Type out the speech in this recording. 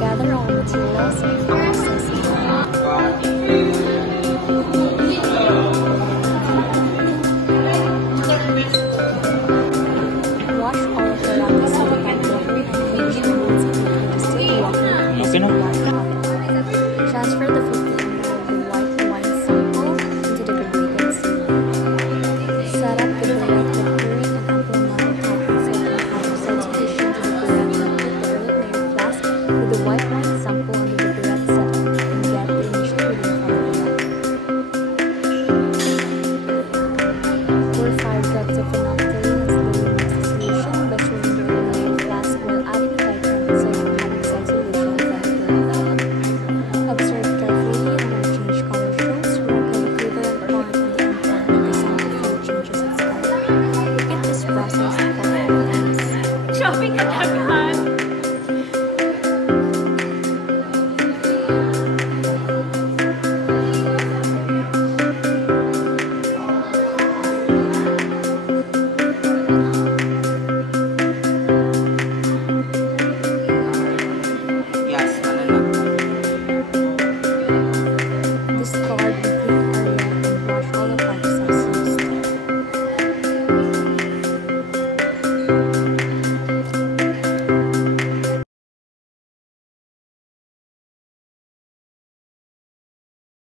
Gather all materials and process wash all of the wrappers with hot water and make sure once continuously water is white water. Transfer the 50 ml white wine sample into the gradient seal. Set up the burette with pouring an ample amount of hot water and hydrocyclic tissue into the burette and put the early layer flask with the white wine sample under the burette setup and get the initial reading from the burette. Pour 5 drops of phenolphthalein and slowly mix the solution by swirling the early layer flask while adding titrant sodium hydroxide solution to the burette. Observe carefully and when change color shows, sprinkle the equivalent part on the end part of the sample fluid changes its color. Repeat this process for 4 minutes. Shopping at Agahan!